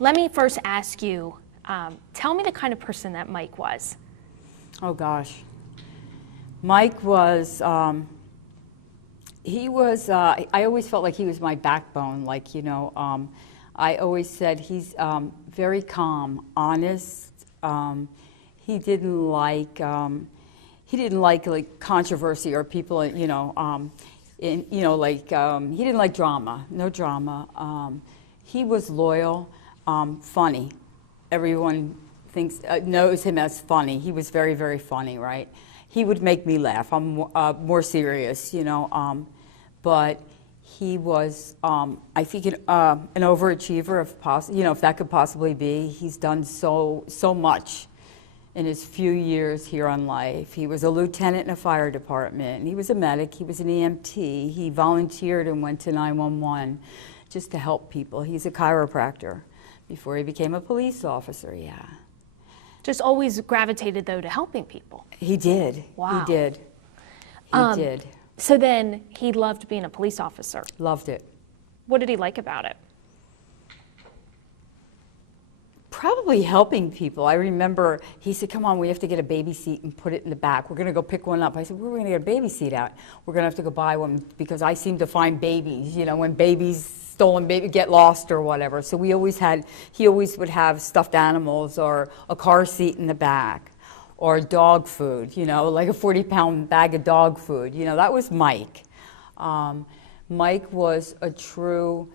Let me first ask you, tell me the kind of person that Mike was. Oh gosh. Mike was, I always felt like he was my backbone. Like, you know, I always said he's very calm, honest. He didn't like controversy or people, you know, he didn't like drama, no drama. He was loyal, funny. Everyone knows him as funny. He was very, very funny, right? He would make me laugh. I'm more serious, you know, but he was, I think, an overachiever, if that could possibly be. He's done so much in his few years here on life. He was a lieutenant in a fire department. He was a medic. He was an EMT. He volunteered and went to 911 just to help people. He's a chiropractor before he became a police officer, yeah. Just always gravitated, though, to helping people. He did. Wow. He did. He did. So then he loved being a police officer. Loved it. What did he like about it? Probably helping people. I remember he said, come on, we have to get a baby seat and put it in the back. We're going to go pick one up. I said, where are we going to get a baby seat at? We're going to have to go buy one because I seem to find babies, you know, when stolen baby get lost or whatever. So he always would have stuffed animals or a car seat in the back or dog food, you know, like a 40-pound bag of dog food. You know, that was Mike. Mike was a true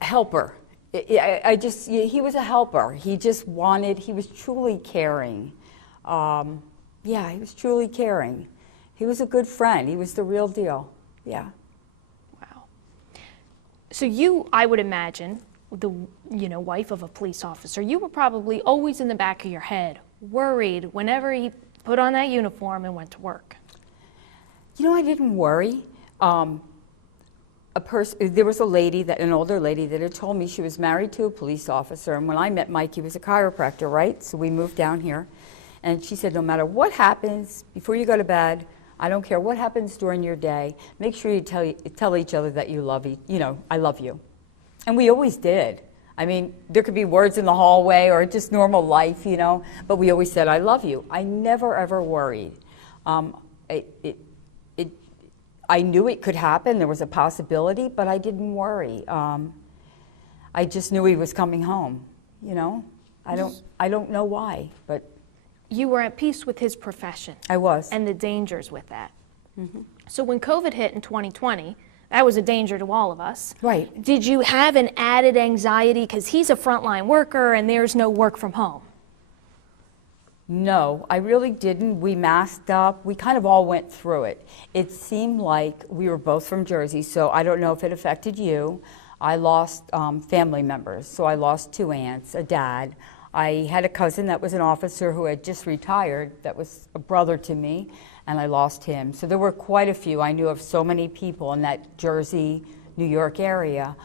helper. He was a helper. He was truly caring. Yeah, he was truly caring. He was a good friend. He was the real deal. Yeah. Wow. So you, I would imagine, the wife of a police officer, you were probably always in the back of your head, worried whenever he put on that uniform and went to work. You know, I didn't worry. There was an older lady that had told me she was married to a police officer, and when I met Mike, he was a chiropractor, right? So we moved down here, and she said, no matter what happens before you go to bed, I don't care what happens during your day, make sure you tell each other that you love I love you. And we always did. I mean, there could be words in the hallway or just normal life, you know, but we always said, I love you. I never, ever worried. I knew it could happen. There was a possibility, but I didn't worry. I just knew he was coming home, you know. I don't know why, but. You were at peace with his profession. I was. And the dangers with that. Mm-hmm. So when COVID hit in 2020, that was a danger to all of us. Right. Did you have an added anxiety because he's a frontline worker and there's no work from home? No, I really didn't. We masked up. We kind of all went through it. It seemed like we were both from Jersey, so I don't know if it affected you. I lost family members, so I lost 2 aunts, a dad. I had a cousin that was an officer who had just retired, that was a brother to me, and I lost him. So there were quite a few. I knew of so many people in that Jersey, New York area.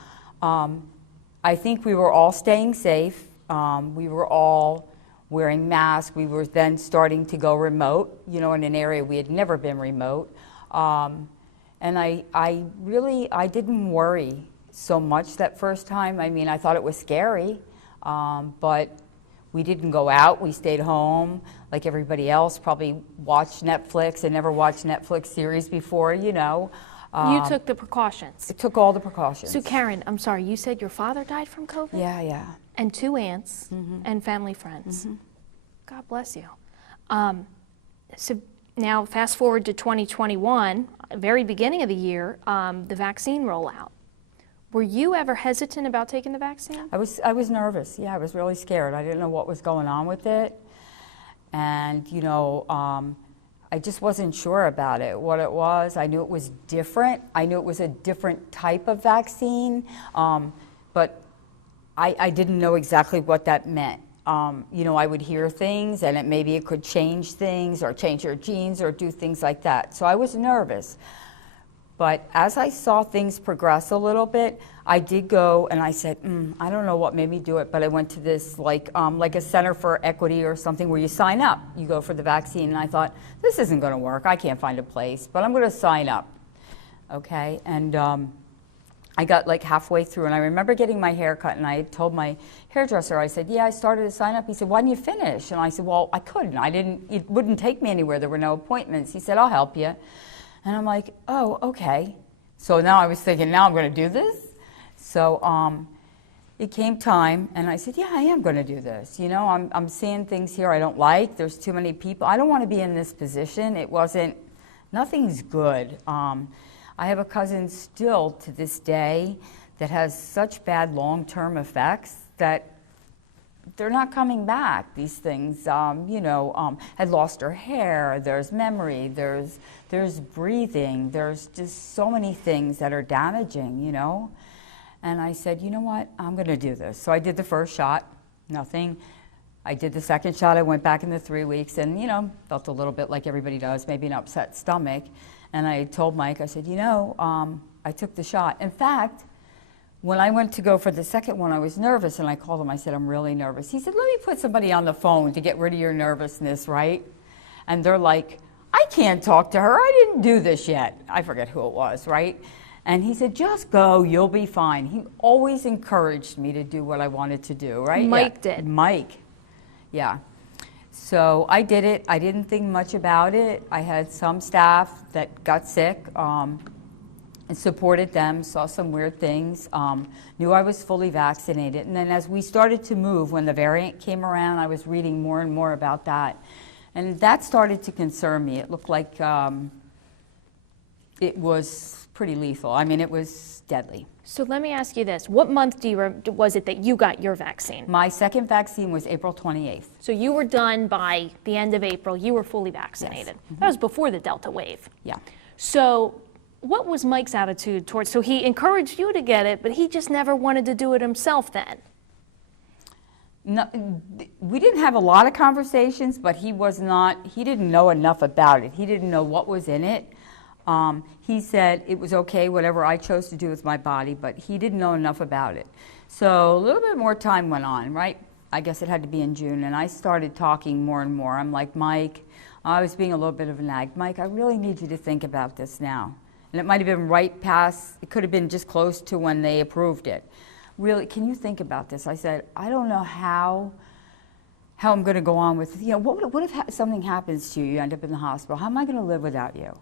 I think we were all staying safe. We were all wearing masks. We were then starting to go remote, you know, in an area we had never been remote. And I didn't worry so much that first time. I mean, I thought it was scary, but we didn't go out. We stayed home like everybody else, probably watched Netflix. I never watched Netflix series before, you know. You took the precautions. I took all the precautions. So Karen, I'm sorry, you said your father died from COVID? Yeah. And 2 aunts and family friends. God bless you. So now fast forward to 2021, very beginning of the year, the vaccine rollout. Were you ever hesitant about taking the vaccine? I was nervous. Yeah, I was really scared. I didn't know what was going on with it. And, you know, I just wasn't sure about it, what it was. I knew it was different. I knew it was a different type of vaccine, but I didn't know exactly what that meant. You know, I would hear things and maybe it could change things or change your genes or do things like that. So I was nervous. But as I saw things progress a little bit, I did go and I said, I don't know what made me do it, but I went to this like a Center for Equity or something where you sign up. You go for the vaccine, and I thought, this isn't going to work. I can't find a place, but I'm going to sign up. Okay, and I got like halfway through, and I remember getting my hair cut, and I had told my hairdresser, I said, yeah, I started to sign up. He said, why didn't you finish? And I said, well, I couldn't. It wouldn't take me anywhere. There were no appointments. He said, I'll help you. And I'm like, oh, okay. So now I was thinking, now I'm going to do this? So it came time, and I said, yeah, I am going to do this. You know, I'm seeing things here I don't like. There's too many people. I don't want to be in this position. Nothing's good. I have a cousin still to this day that has such bad long-term effects that they're not coming back. These things, had lost her hair, there's memory, there's breathing, there's just so many things that are damaging, you know? And I said, you know what, I'm gonna do this. So I did the first shot, nothing. I did the second shot, I went back in the 3 weeks and, you know, felt a little bit like everybody does, maybe an upset stomach. And I told Mike, I said, you know, I took the shot. In fact, when I went to go for the second one, I was nervous, and I called him. I said, I'm really nervous. He said, let me put somebody on the phone to get rid of your nervousness, right? And they're like, I can't talk to her. I didn't do this yet. I forget who it was, right? And he said, just go, you'll be fine. He always encouraged me to do what I wanted to do, right? Mike did. Mike, yeah. So I did it. I didn't think much about it. I had some staff that got sick and supported them, saw some weird things, knew I was fully vaccinated. And then as we started to move, when the variant came around, I was reading more and more about that. And that started to concern me. It looked like it was pretty lethal. I mean, it was deadly. So let me ask you this. What month was it that you got your vaccine? My second vaccine was April 28th. So you were done by the end of April. You were fully vaccinated. Yes. Mm-hmm. That was before the Delta wave. Yeah. So what was Mike's attitude towards, so he encouraged you to get it, but he just never wanted to do it himself then? No, we didn't have a lot of conversations, but he didn't know enough about it. He didn't know what was in it. He said it was okay, whatever I chose to do with my body, but he didn't know enough about it. So a little bit more time went on, right? I guess it had to be in June, and I started talking more and more. I'm like, Mike, I was being a little bit of a nag. Mike, I really need you to think about this now. And it might have been right past, it could have been just close to when they approved it. Really, can you think about this? I said, I don't know how I'm going to go on with, you know, what if something happens to you, you end up in the hospital? How am I going to live without you?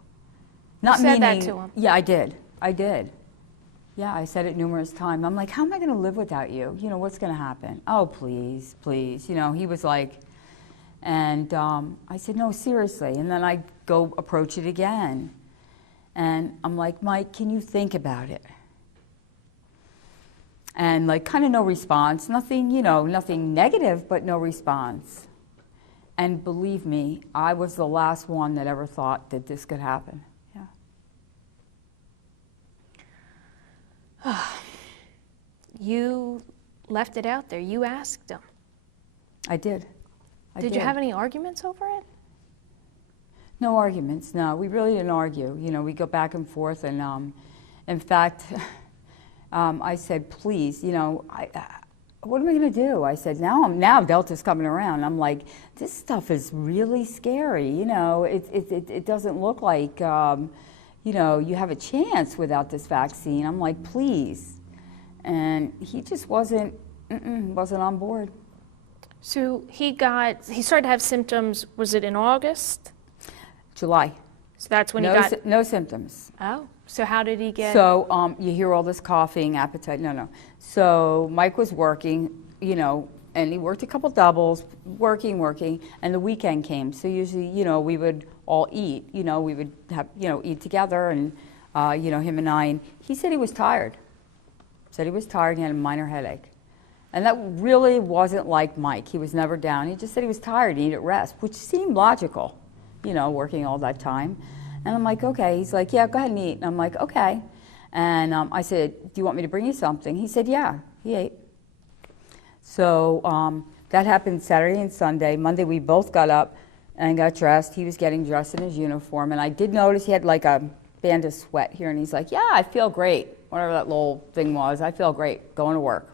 Not You said meaning, that to him? Yeah, I did. Yeah, I said it numerous times. I'm like, how am I going to live without you? You know, what's going to happen? Oh, please, please. You know, he was like, and I said, no, seriously. And then I go approach it again. And I'm like, Mike, can you think about it? And like, kind of no response. Nothing, you know, nothing negative, but no response. And believe me, I was the last one that ever thought that this could happen. Yeah. You left it out there. You asked him. I did. Did you have any arguments over it? No arguments, no. We really didn't argue. You know, we go back and forth, and in fact, I said, please, you know, what am I going to do? I said, now Delta's coming around. I'm like, this stuff is really scary. You know, it doesn't look like, you know, you have a chance without this vaccine. I'm like, please. And he just wasn't on board. So he started to have symptoms, was it in August? July. So that's when he got... No symptoms. Oh, so how did he get... So you hear all this coughing, appetite, no. So Mike was working, you know, and he worked a couple doubles, working, and the weekend came. So usually, you know, we would all eat, you know, we would have, you know, eat together, and, you know, him and I, and he said he was tired. He had a minor headache. And that really wasn't like Mike. He was never down. He just said he was tired, he needed rest, which seemed logical, you know, working all that time. And I'm like, okay. He's like, yeah, go ahead and eat. And I'm like, okay. And I said, do you want me to bring you something? He said, yeah. He ate. So that happened Saturday and Sunday. Monday, we both got up and got dressed. He was getting dressed in his uniform. And I did notice he had like a band of sweat here. And he's like, yeah, I feel great. Whatever that little thing was, I feel great going to work.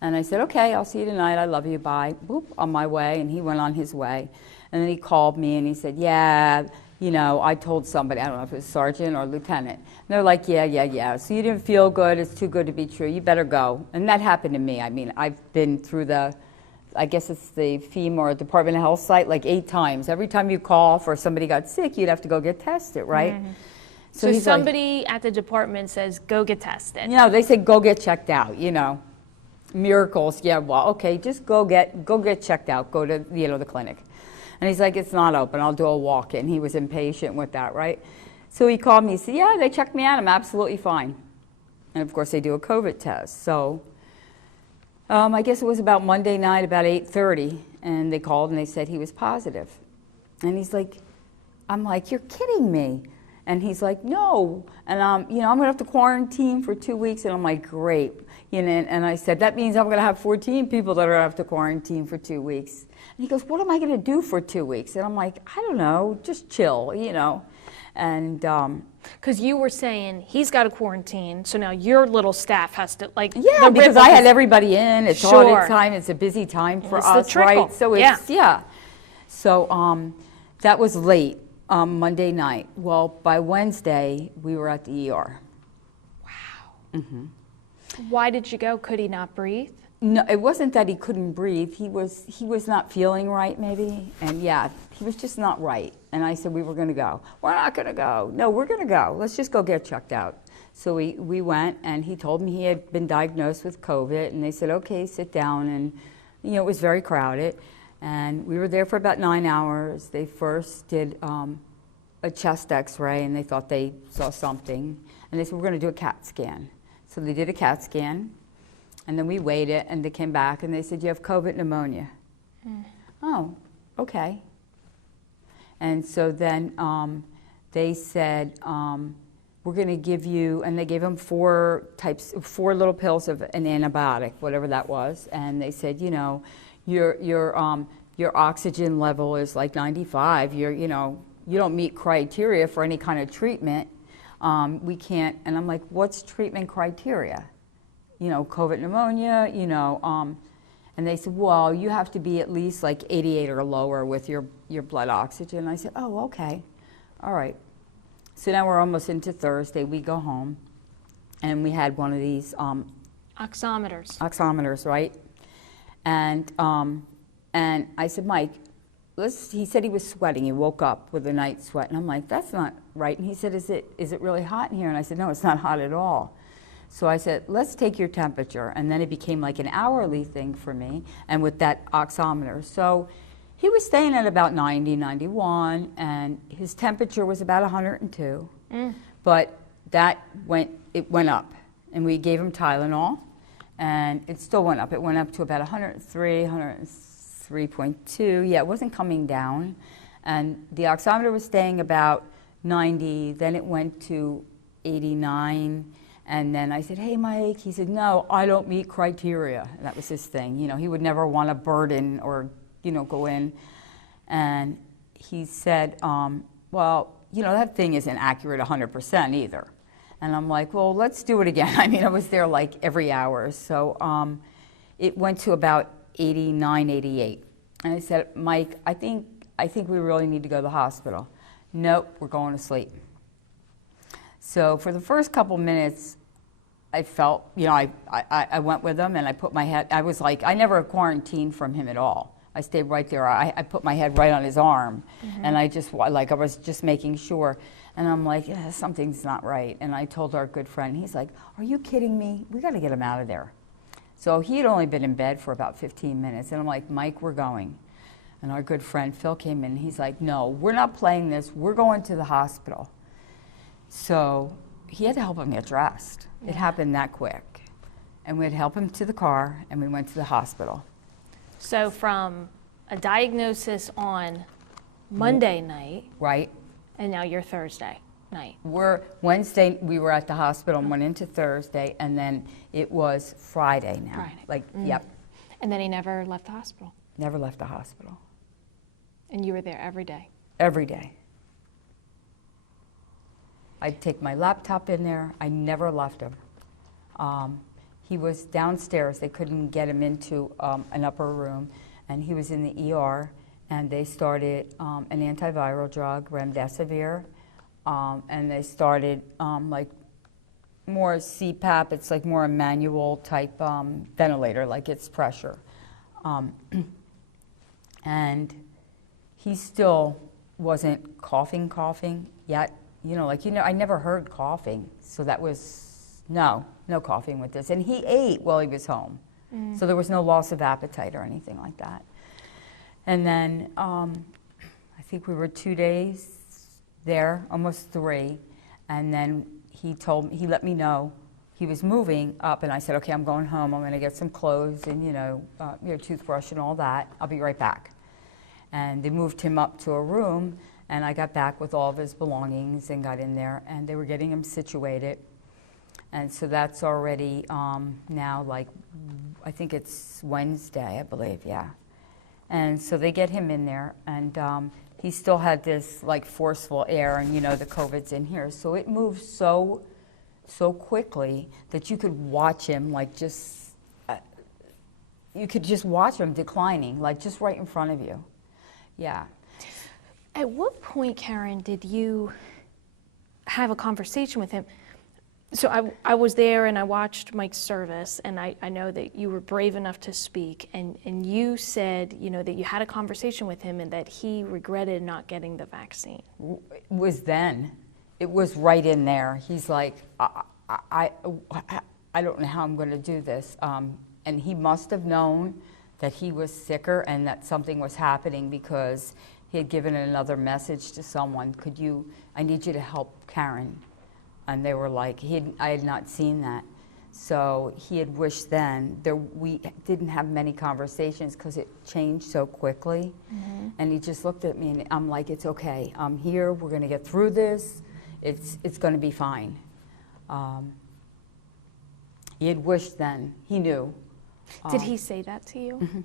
And I said, okay, I'll see you tonight. I love you. Bye. Boop, on my way. And he went on his way. And then he called me and he said, yeah, you know, I told somebody, I don't know if it was sergeant or lieutenant, and they're like, yeah. So you didn't feel good, it's too good to be true, you better go. And that happened to me. I mean, I've been through I guess it's the FEMA or Department of Health site like 8 times. Every time you call for somebody got sick, you'd have to go get tested, right? Mm-hmm. So he's somebody at the department says, go get tested. you know, they say go get checked out, you know. Miracles, yeah, well, okay, just go get checked out, go to, you know, the clinic. And he's like, it's not open, I'll do a walk-in. He was impatient with that, right? So he called me, he said, yeah, they checked me out, I'm absolutely fine. And of course they do a COVID test. So I guess it was about Monday night, about 8:30, and they called and they said he was positive. And he's like, I'm like, you're kidding me. And he's like, no. And you know, I'm gonna have to quarantine for 2 weeks. And I'm like, great. You know, and I said, that means I'm gonna have 14 people that are gonna have to quarantine for 2 weeks. And he goes, what am I gonna do for 2 weeks? And I'm like, I don't know, just chill, you know. And because you were saying he's got to quarantine, so now your little staff has to, like, yeah, because I had everybody in. It's Sure. audit time. It's a busy time for It's us, the trickle. right? So it's yeah. So that was late Monday night. Well, by Wednesday we were at the ER. Wow. Mm-hmm. Why did you go? Could he not breathe? No, it wasn't that he couldn't breathe. He was not feeling right, maybe, and yeah, he was just not right. And I said we were going to go. We're not going to go. No, we're going to go. Let's just go get checked out. So we went, and he told me he had been diagnosed with COVID, and they said, okay, sit down, and you know, it was very crowded. And we were there for about 9 hours. They first did a chest x-ray, and they thought they saw something. And they said, we're going to do a CAT scan. So they did a CAT scan, and then we waited, and they came back, and they said, you have COVID pneumonia. Oh, okay. And so then they said, we're going to give you, and they gave him 4 little pills of an antibiotic, whatever that was. And they said, you know, your oxygen level is like 95. You know, you don't meet criteria for any kind of treatment. We can't. And I'm like, what's treatment criteria? You know, COVID pneumonia. You know. And they said, well, you have to be at least like 88 or lower with your blood oxygen. And I said, oh, okay. All right. So now we're almost into Thursday. We go home, and we had one of these oximeters, right? And I said, Mike, he said he was sweating. He woke up with a night sweat. And I'm like, that's not right. And he said, is it really hot in here? And I said, no, it's not hot at all. So I said, let's take your temperature. And then it became like an hourly thing for me, and with that oximeter. So he was staying at about 90, 91, and his temperature was about 102. But it went up. And we gave him Tylenol, and it still went up. It went up to about 103, 103.2. Yeah, it wasn't coming down. And the oximeter was staying about 90, then it went to 89. And then I said, hey, Mike. He said, no, I don't meet criteria. And that was his thing. You know, he would never want to burden or, you know, go in. And he said, well, you know, that thing isn't accurate 100% either. And I'm like, well, let's do it again. I mean, I was there like every hour. So it went to about 89, 88. And I said, Mike, I think we really need to go to the hospital. Nope, we're going to sleep. So for the first couple minutes, I felt, you know, I went with him, and I put my head, I was like, I never quarantined from him at all. I stayed right there. I put my head right on his arm, and I was just making sure. And I'm like, yeah, something's not right. And I told our good friend, he's like, are you kidding me? We got to get him out of there. So he had only been in bed for about 15 minutes, and I'm like, Mike, we're going. And our good friend Phil came in, he's like, no, we're not playing this. We're going to the hospital. So he had to help him get dressed. Yeah. It happened that quick. And we had to help him to the car, and we went to the hospital. So from a diagnosis on Monday night. Right. And now you're Thursday night. Wednesday, we were at the hospital and went into Thursday, and then it was Friday now. Friday. Yep. And then he never left the hospital? Never left the hospital. And you were there every day? Every day. I'd take my laptop in there. I never left him. He was downstairs. They couldn't get him into an upper room, and he was in the ER, and they started an antiviral drug, remdesivir, and they started like more CPAP. It's like more a manual type ventilator, like it's pressure. And he still wasn't coughing yet. I never heard coughing, so that was no coughing with this. And he ate while he was home, so there was no loss of appetite or anything like that. And then I think we were 2 days there, almost 3, and then he let me know he was moving up, and I said, okay, I'm going home. I'm going to get some clothes and toothbrush and all that. I'll be right back. And they moved him up to a room, and I got back with all of his belongings and got in there, and they were getting him situated. And so that's already now, like, I think it's Wednesday, I believe, yeah. And so they get him in there, and he still had this, like, forceful air, and, the COVID's in here. So it moved so quickly that you could watch him, like, you could just watch him declining, like, just right in front of you. Yeah. At what point, Karen, did you have a conversation with him? So I was there and I watched Mike's service, and I know that you were brave enough to speak, and you said, that you had a conversation with him and that he regretted not getting the vaccine. It was then. It was right in there. He's like, I don't know how I'm going to do this. And he must have known that he was sicker and that something was happening, because he had given another message to someone, I need you to help Karen. And they were like, I had not seen that. So he had wished then, we didn't have many conversations because it changed so quickly. Mm-hmm. And he just looked at me, and I'm like, it's okay, I'm here, we're gonna get through this, it's gonna be fine. He had wished then, he knew. Did he say that to you? Mm-hmm.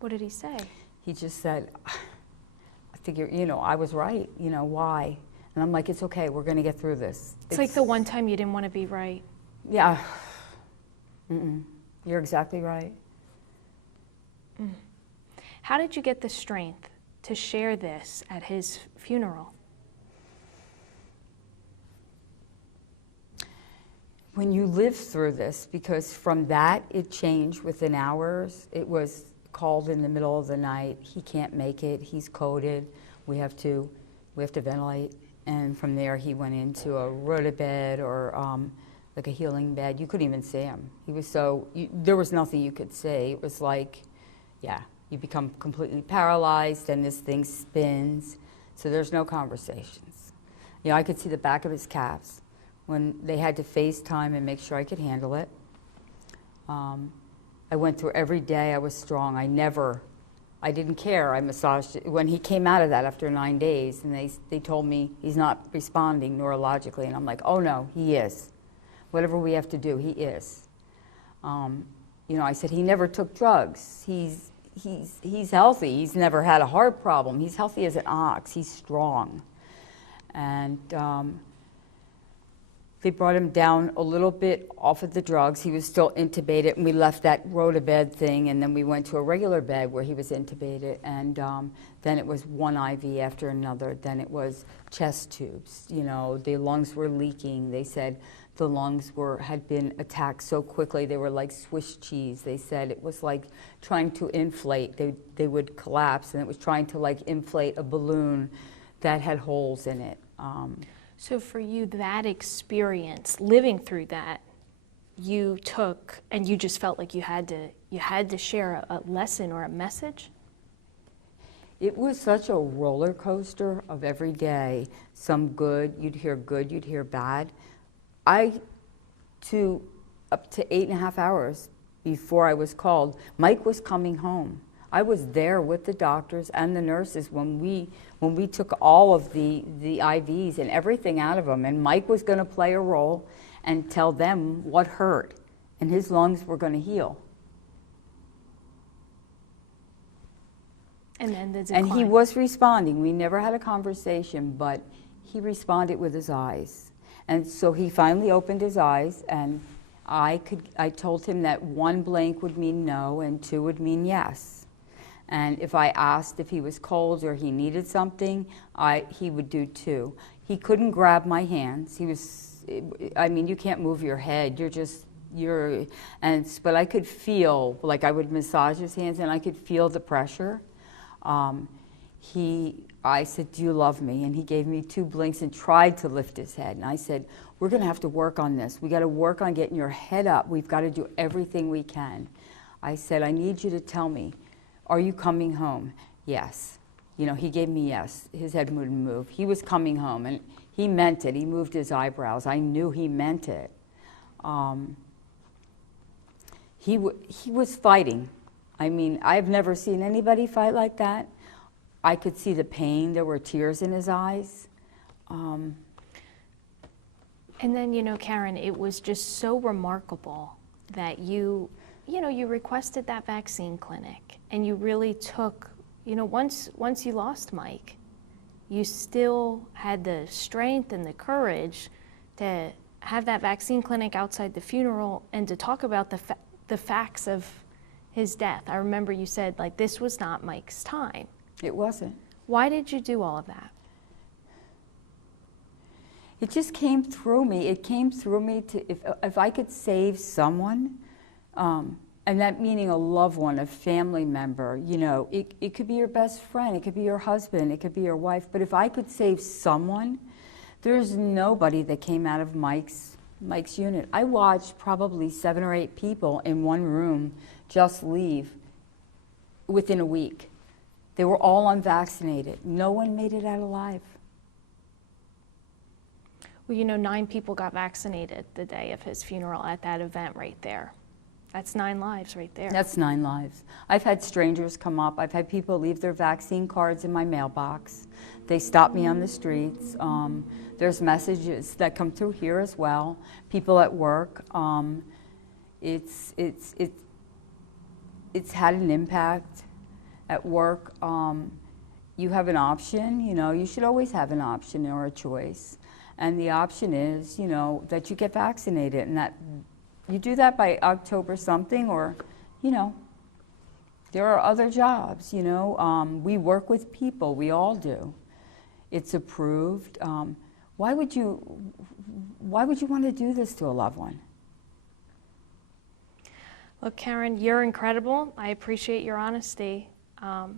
What did he say? He just said, I figure, I was right, why? And I'm like, it's okay, we're gonna get through this. It's like the one time you didn't want to be right. Yeah. You're exactly right. How did you get the strength to share this at his funeral? When you live through this, because from that it changed within hours. It was called in the middle of the night. He can't make it. He's coded. We have to ventilate. And from there, he went into a rotobed or like a healing bed. You couldn't even see him. He was there was nothing you could see. It was like, yeah, you become completely paralyzed, and this thing spins. So there's no conversations. I could see the back of his calves when they had to FaceTime and make sure I could handle it. I went through every day. I was strong. I didn't care. I massaged it. When he came out of that after 9 days, and they told me he's not responding neurologically, and I'm like, oh no, he is. Whatever we have to do, he is. I said he never took drugs. He's healthy. He's never had a heart problem. He's healthy as an ox. He's strong. And they brought him down a little bit off of the drugs. He was still intubated, and we left that rotobed thing, and then we went to a regular bed where he was intubated, and then it was one IV after another. Then it was chest tubes. The lungs were leaking. They said the lungs had been attacked so quickly, they were like Swiss cheese. They said it was like trying to inflate. They would collapse, and it was trying to like inflate a balloon that had holes in it. So for you, that experience, living through that, you took, and you just felt like you had to share a lesson or a message? It was such a roller coaster of every day. Some good, you'd hear bad. Up to 8.5 hours before I was called, Mike was coming home. I was there with the doctors and the nurses when we took all of the IVs and everything out of him, and Mike was going to play a role and tell them what hurt, and his lungs were going to heal. And then the decline. And he was responding. We never had a conversation, but he responded with his eyes. And so he finally opened his eyes, and I told him that 1 blink would mean no and 2 would mean yes. And if I asked if he was cold or he needed something, he would do too. He couldn't grab my hands. I mean, you can't move your head. But I could feel, like I would massage his hands and I could feel the pressure. I said, "Do you love me?" And he gave me 2 blinks and tried to lift his head. And I said, "We're going to have to work on this. We got to work on getting your head up. We've got to do everything we can." I said, "I need you to tell me, are you coming home?" "Yes." You know, he gave me yes. His head wouldn't move. He was coming home, and he meant it. He moved his eyebrows. I knew he meant it. He was fighting. I mean, I've never seen anybody fight like that. I could see the pain. There were tears in his eyes. And then, you know, Karen, it was just so remarkable that you requested that vaccine clinic, and you really took, you know, once you lost Mike, you still had the strength and the courage to have that vaccine clinic outside the funeral and to talk about the facts of his death. I remember you said, like, this was not Mike's time. It wasn't. Why did you do all of that? It just came through me. It came through me to, if I could save someone, and that meaning a loved one, a family member, you know, it could be your best friend, it could be your husband, it could be your wife, but if I could save someone, there's nobody that came out of Mike's unit. I watched probably 7 or 8 people in one room just leave within a week. They were all unvaccinated. No one made it out alive. Well, you know, 9 people got vaccinated the day of his funeral at that event right there. That's 9 lives right there. That's 9 lives. I've had strangers come up. I've had people leave their vaccine cards in my mailbox. They stop me on the streets. There's messages that come through here as well. People at work. It's had an impact at work. You have an option. You know, you should always have an option or a choice. And the option is, you know, that you get vaccinated, and that you do that by October something, or, you know, there are other jobs, you know. We work with people, we all do. It's approved. Why would you want to do this to a loved one? Look, Karen, you're incredible. I appreciate your honesty. I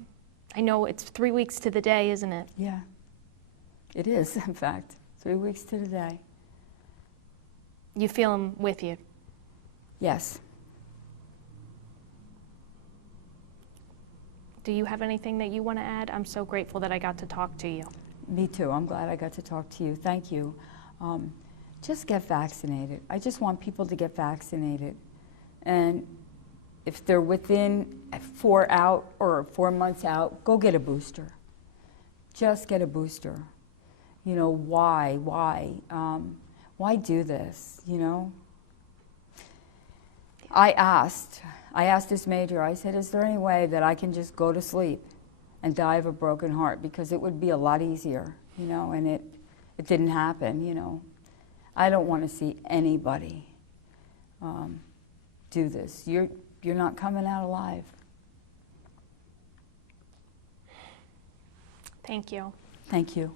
know it's 3 weeks to the day, isn't it? Yeah, it is, in fact. 3 weeks to the day. You feel him with you? Yes. Do you have anything that you want to add? I'm so grateful that I got to talk to you. Me too. I'm glad I got to talk to you. Thank you. Just get vaccinated. I just want people to get vaccinated. And if they're within 4 months out, go get a booster. Just get a booster. You know, why do this, you know? I asked this major, I said, is there any way that I can just go to sleep and die of a broken heart? Because it would be a lot easier, you know, and it didn't happen, you know. I don't want to see anybody do this. You're not coming out alive. Thank you. Thank you.